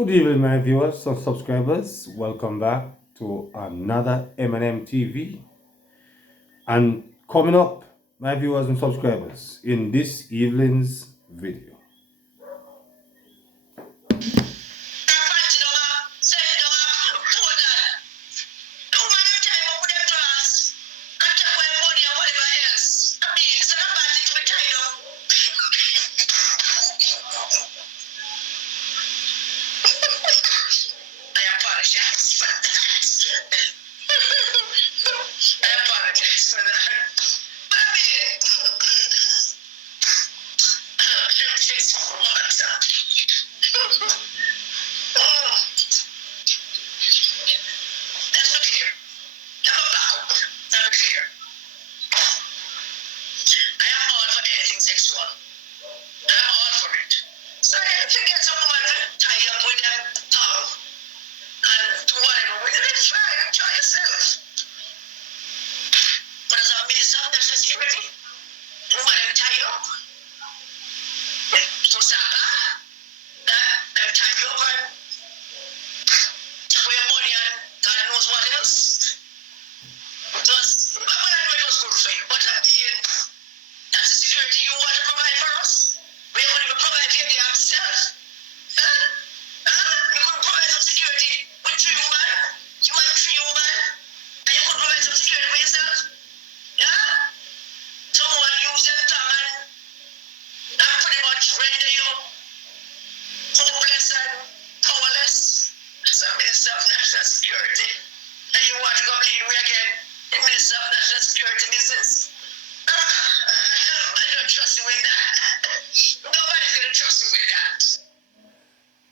Good evening, my viewers and subscribers. Welcome back to another M&M TV. And coming up, my viewers and subscribers, in this evening's video.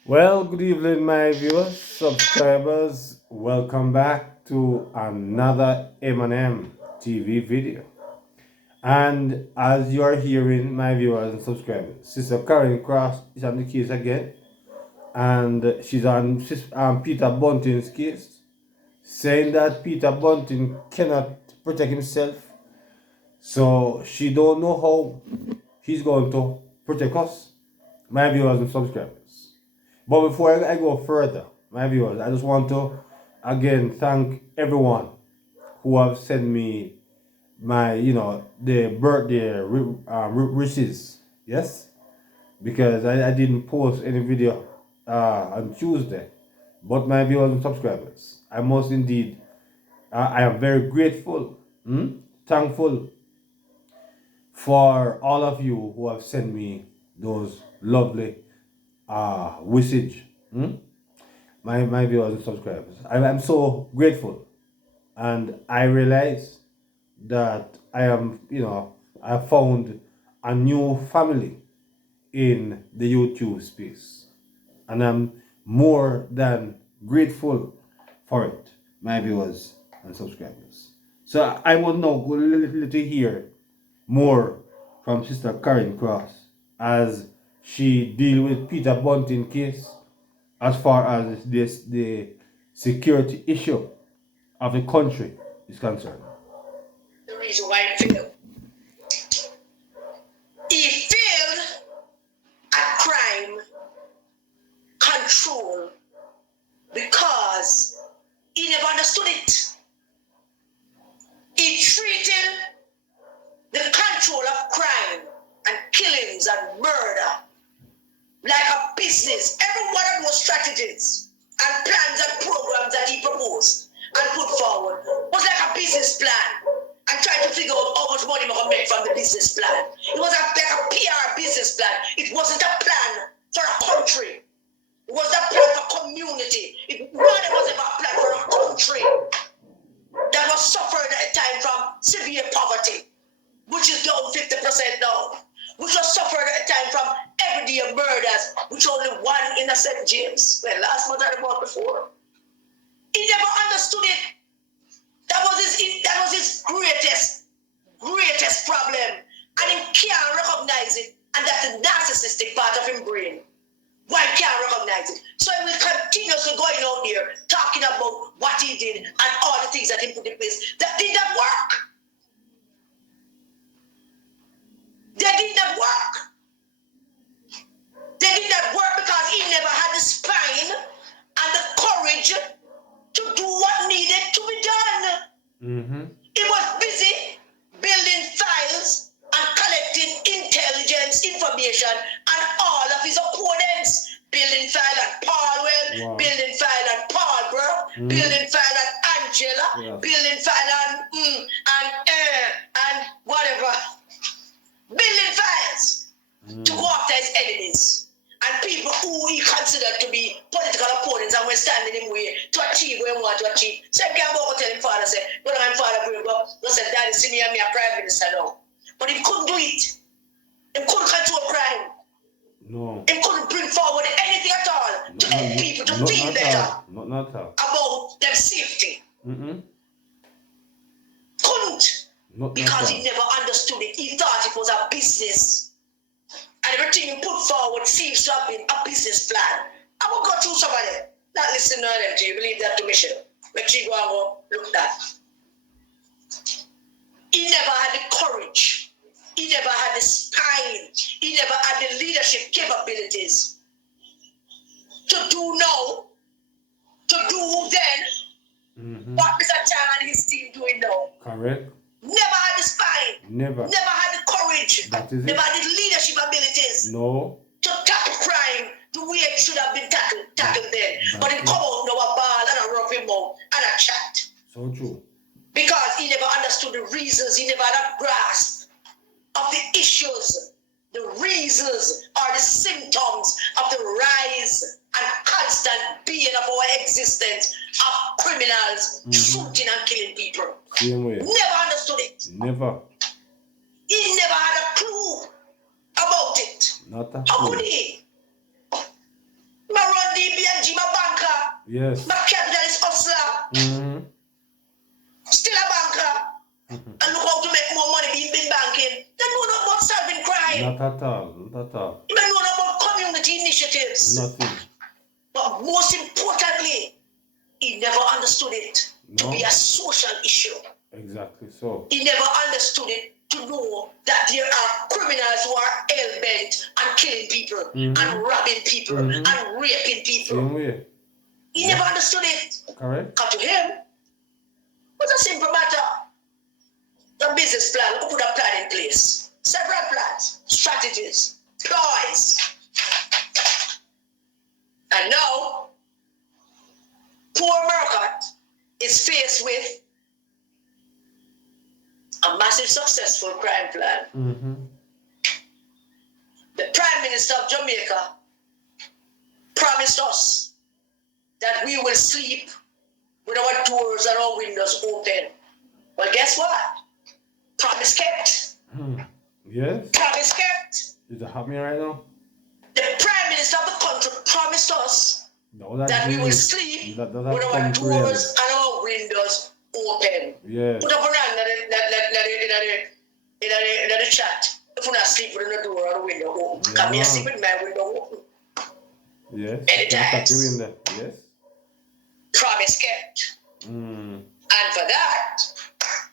Well, good evening, my viewers, subscribers. Welcome back to another M&M TV video. And as you are hearing, my viewers and subscribers, Sister Karen Cross is on the case again. And she's on Peter Bunting's case, saying that Peter Bunting cannot protect himself. So she don't know how he's going to protect us, my viewers and subscribers. But before I go further, my viewers, I just want to again thank everyone who have sent me my, the birthday wishes. Yes, because I didn't post any video on Tuesday. But my viewers and subscribers, I must indeed, I am very grateful, thankful for all of you who have sent me those lovely wishes. My viewers and subscribers. I'm so grateful, and I realize that I found a new family in the YouTube space, and I'm more than grateful for it, my viewers and subscribers. So I will now go a little to hear more from Sister Karen Cross as she deal with Peter Bunting case as far as the security issue of the country is concerned. The reason why he failed. He failed at crime control because he never understood it. He treated the control of crime and killings and murder like a business. Every one of those strategies and plans and programs that he proposed and put forward was like a business plan, and trying to figure out how much money we're going to make from the business plan. It was like a PR business plan. It wasn't a plan for a country. It was a plan for community. It really was a plan for a country that was suffering at a time from severe poverty, which is down 50% now, which was suffered at a time from everyday murders, which only one innocent James, well, last month and the month before. He never understood it. That was his greatest problem. And he can't recognize it. And that's the narcissistic part of his brain. Why he can't recognize it? So he will continuously going out there talking about what he did and all the things that he put in place. That did not work. They did not work. They did not work because he never had the spine building fire on Angela, Yes. building fire on and whatever. Building fires to go after his enemies. And people who he considered to be political opponents and were standing in way to achieve what he want to achieve. So he can't go tell him father, say, when I'm father, bring up, he said, Daddy, see me and me a prime minister now. But he couldn't do it. He couldn't control crime. No. He couldn't bring forward anything at all to help people to feel better Not at all. about their safety. Couldn't. Because he never understood it. He thought it was a business. And everything you put forward seems to have been a business plan. I will go through some of them. Not listen to them. Do you believe that to Michelle? Make sure you go and go look at that. He never had the courage. He never had the spine. He never had the leadership capabilities to do now, to do then, what Mr. Chang and his team doing now. Correct. Never had the spine. Never had the courage. Never had the leadership abilities. No. To tackle crime the way it should have been tackled then. But it come out now a ball and a rough him out and a chat. So true. Because he never understood the reasons. He never had a grasp of the issues, the reasons or the symptoms of the rise and constant being of our existence of criminals shooting and killing people. Same way. Never understood it. Never. He never had a clue about it. Not a How clue. could he? My run DBNG, my banker, Yes. my capitalist hustler, still a banker, and look how to make more money being banking. They know not about solving crime. Not at all. Not at all. They know not about community initiatives. Nothing. But most importantly, he never understood it to be a social issue. Exactly so. He never understood it to know that there are criminals who are hell-bent on killing people and robbing people and raping people. Same way. He never understood it. Correct. Because to him, it was a simple matter. The business plan, we put a plan in place. Several plans, strategies, ploys. And now, poor Murcott is faced with a massive successful crime plan. The Prime Minister of Jamaica promised us that we will sleep with our doors and our windows open. Well, guess what? Promise kept. Yes. Promise kept. Is it happening right now? The Prime Minister of the country promised us No, that we will sleep with our doors and our windows open. Yes. Put up a hand in the chat. If you're not sleeping with the door or the window open, come here, sleep with my window open. Yes. Anytime. Yes. Promise kept. And for that,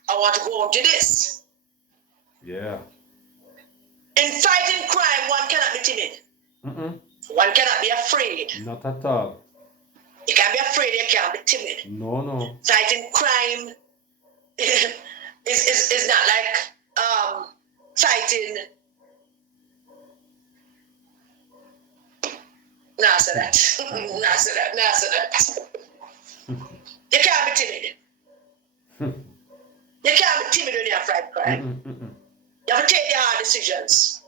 I want to go on to this. Yeah. In fighting crime, one cannot be timid. One cannot be afraid. Not at all. You can't be afraid, you can't be timid. No. Fighting crime is not like fighting. Nah, say that. Nah, say that. You can't be timid. You can't be timid when you fight crime. You have to take the hard decisions.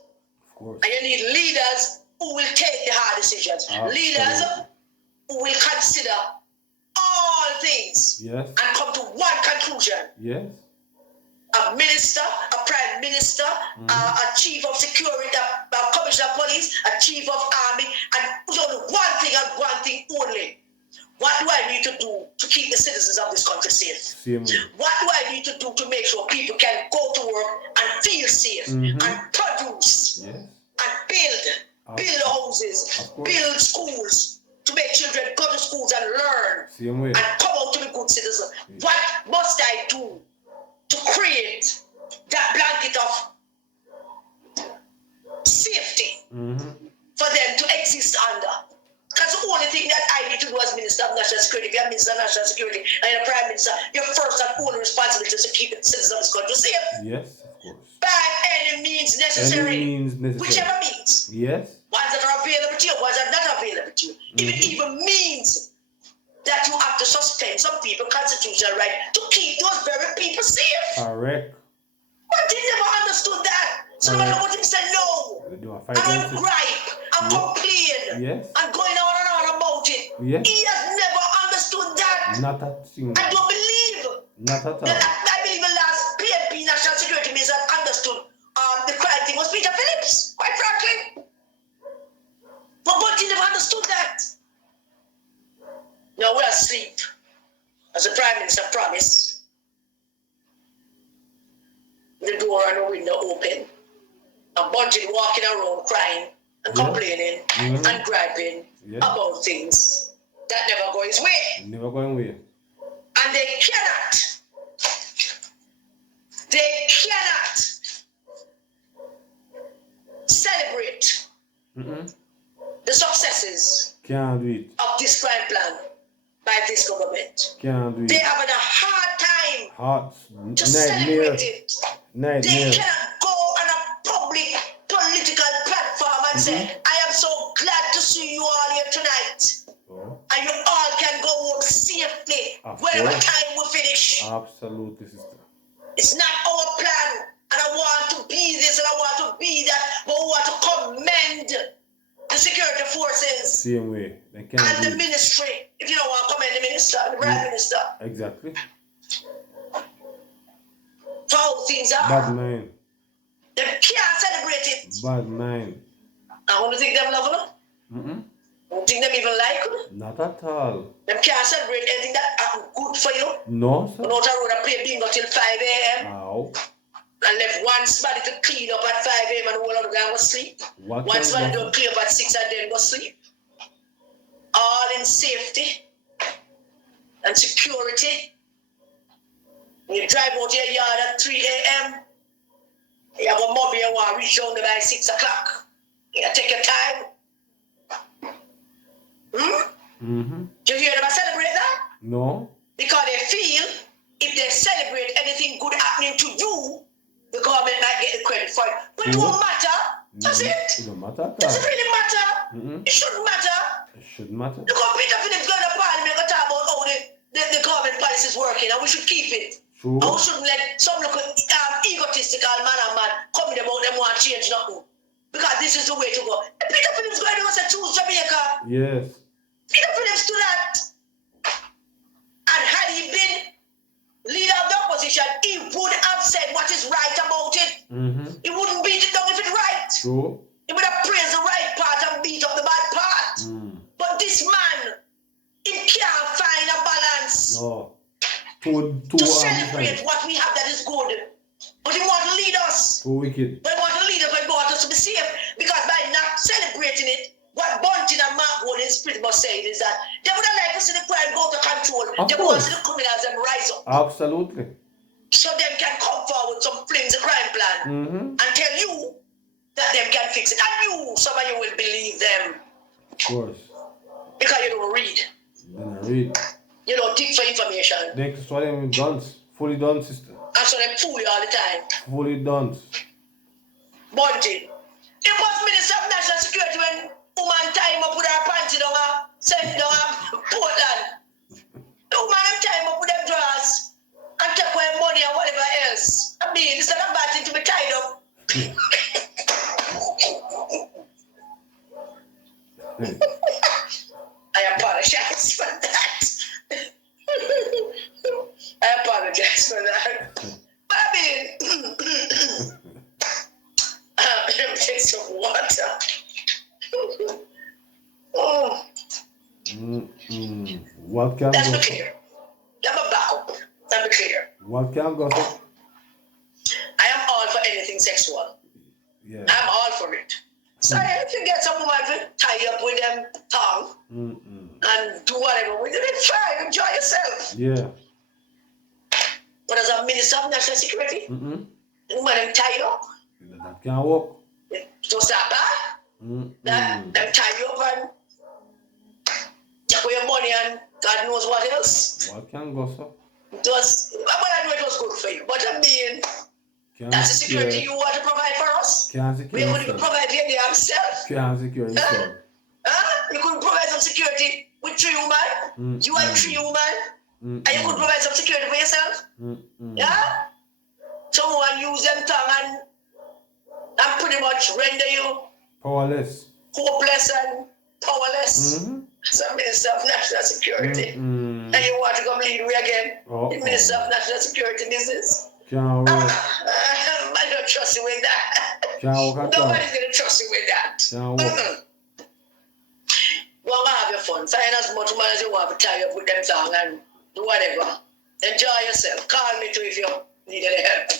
Of course. And you need leaders who will take the hard decisions. Absolutely. Leaders who will consider all things Yes. and come to one conclusion. Yes. A minister, a prime minister, a chief of security, a commissioner of police, a chief of army, and there's only one thing and one thing only. What do I need to do to keep the citizens of this country safe? Same way. What do I need to do to make sure people can go to work and feel safe and produce and build houses, build schools, to make children go to schools and learn Same way. and come out to be good citizens? What must I do to create that blanket of safety for them to exist under? Because the only thing that I need to do as Minister of National Security, if you're Minister of National Security and you're Prime Minister, your first and only responsibility is to keep the citizens of this country safe. Yes, of course. By any means necessary. Any means necessary. Whichever means. Yes. Ones that are available to you, ones that are not available to you. If it even means that you have to suspend violating some people's constitutional right to keep those very people safe. Correct. But he never understood that. So no matter what him said, no. And I'm gripe and complain and going on and on about it. Yes. He has never understood that. Not a thing. I don't believe. Not at all. I believe the last PNP National Security Minister understood the crime thing was Peter Phillips, quite frankly. But he never understood that. Now we're asleep, as the Prime Minister promised. The door and the window open. And Bunting walking around crying and complaining and griping about things that never go his way. Never going away. And they cannot celebrate the successes Can't do it. of this crime plan by this government. Can't do it. They having a hard time to celebrate it. They cannot go on a public political platform and say, I am so glad to see you all here tonight. And you all can go home safely whenever time we finish. Absolutely, sister. It's not our plan. And I want to be this and I want to be that. But we want to commend the security forces. Same way. They can't and the ministry. If you don't want to commend the minister, the prime minister. Exactly. For how things are. Bad mind. They can't celebrate it. Bad mind. I want to think them love you. I don't think them even like you. Not at all. Them can't celebrate anything that happened good for you. No, sir. You know, I road play bingo till 5 a.m. Ow. And left one somebody to clean up at 5 a.m. and the whole other guy was sleep. One somebody don't clean up at 6 and then go sleep. All in safety and security. When you drive out your yard at 3 a.m., you have a mobile you want to reach down there by 6 o'clock. You take your time. Do you hear them celebrate that? No. Because they feel if they celebrate anything good happening to you, the government might get the credit for it. But it won't matter. Does it? It don't matter. Does it really matter? It shouldn't matter. It shouldn't matter. Look how Peter Phillips going to Parliament and talk about how the government policy is working and we should keep it. True. And we shouldn't let some look egotistical man come in about them want to change nothing. Because this is the way to go. And Peter Phillips going to go say choose Jamaica. Yes. Peter Phillips do that. And had he been leader of the opposition, he would have said what is right about it. He wouldn't beat it down if it's right. True. He would have praised the right part and beat up the bad part. But this man, he can't find a balance to celebrate what we have that is good. But he wants to lead us. Too wicked. But he wants to lead us, but he wants us to be safe. Because by not celebrating it, what Bunting and Mark Golding's pretty much saying is that they would have liked to see the crime go out of control. They want to see the criminals them rise up. Absolutely. So them can come forward with some flimsy crime plan and tell you that them can fix it. And you, some of you will believe them. Of course. Because you don't read. You don't read. You don't dig for information. They saw them with guns. Fully done, sister. And so they fool you all the time. Fully done. Bunting. He was Minister of National Security when woman time up with her panty down her, send down her Portland. The woman time up with them drawers and take away money and whatever else. I mean, it's not a bad thing to be tied up. I apologize for that. I apologize for that. But I mean, let me take some water. What can Let's go? be clear. Let me back up. Let me clear. What can go? I am all for anything sexual. Yeah. I'm all for it. So if you get some woman to tie up with them tongue and do whatever with it, it's fine. Enjoy yourself. Yeah. But as a Minister of National Security, the woman them tie up. That can't work. Just that bad. That them tie you up and take away your money and God knows what else. What can go, sir? It was, well, I know it was good for you, but I mean, that's the security you want to provide for us. Can't secure we couldn't provide it yourself. Can't secure yourself. You couldn't provide some security with 3 women. You and 3 women. And you could provide some security for yourself. Yeah? Someone use them tongue and pretty much render you powerless, hopeless and powerless. As a Minister of National Security. And you want to come lead me again? The Minister of National Security business. I don't trust you with that. Nobody's going to trust you with that. Go and have your fun. Find as much money as you want to tie up with them song and do whatever. Enjoy yourself. Call me too if you need any help.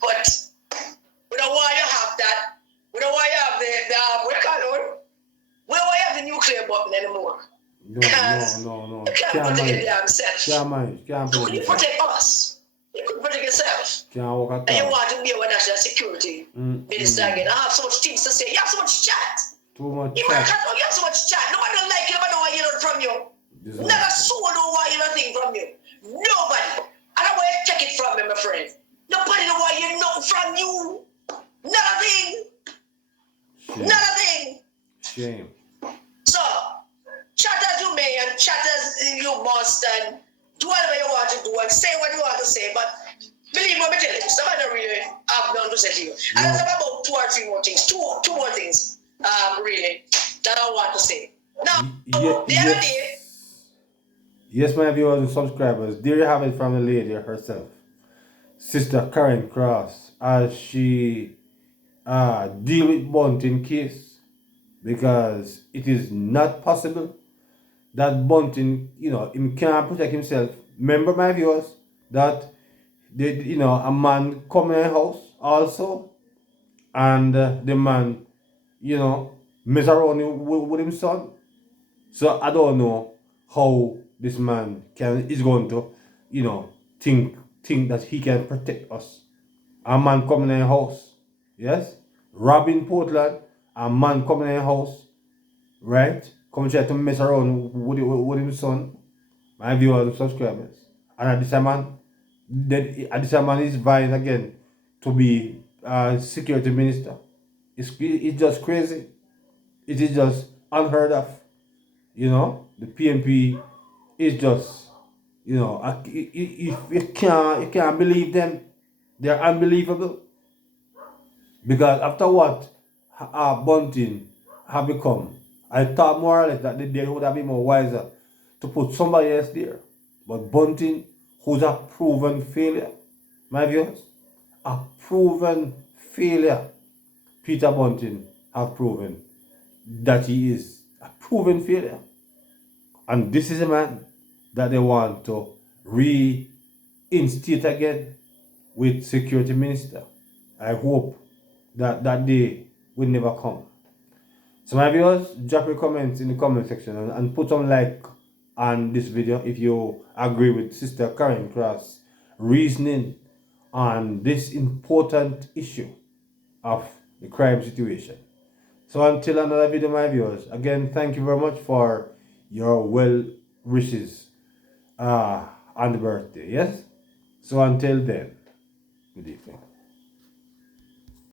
But we don't want you to have that. We don't want you to have what do you call it? We don't want you to have the nuclear button anymore. No. You can't protect your damn self. Can't you protect us. You could protect yourself. Can't walk at all. And you want to be our national security minister again. I have so much things to say. You have so much chat. Too much you chat. You have so much chat. Nobody don't like you. Nobody don't want to hear nothing from you. Never soul don't want to hear nothing from you. Nobody. I don't want you to take it from me, my friend. Nobody don't want to hear nothing from you. Nothing. Shame. Nothing. Shame. So, chat as you may and chat as you must and do whatever you want to do and say what you want to say, but believe me, I'm telling you, somebody don't really have nothing to say to you. And there's about 2 or 3 more things, two more things, really, that I want to say. Now, the other day... Yes, my viewers and subscribers, there you have it from the lady herself, Sister Karen Cross, as she deal with Bunting case, because it is not possible that Bunting, him can't protect himself. Remember, my viewers, that a man come in the house also, and the man, mess around with his son. So I don't know how this man is going to, think that he can protect us. A man coming in the house, yes, robbing Portland, a man coming in the house, right? Come try to mess around with his son, my viewers and subscribers. And at this man is vying again to be security minister. It's just crazy. It is just unheard of. The PNP is just, you can't believe them. They're unbelievable. Because after what Bunting have become, I thought more or less that they would have been more wiser to put somebody else there. But Bunting, who's a proven failure, my viewers, a proven failure. Peter Bunting have proven that he is a proven failure. And this is a man that they want to reinstate again with security minister. I hope that day will never come. So my viewers, drop your comments in the comment section and put some like on this video if you agree with Sister Karen Cross reasoning on this important issue of the crime situation. So until another video, my viewers, again, thank you very much for your well wishes on the birthday, yes? So until then, good evening.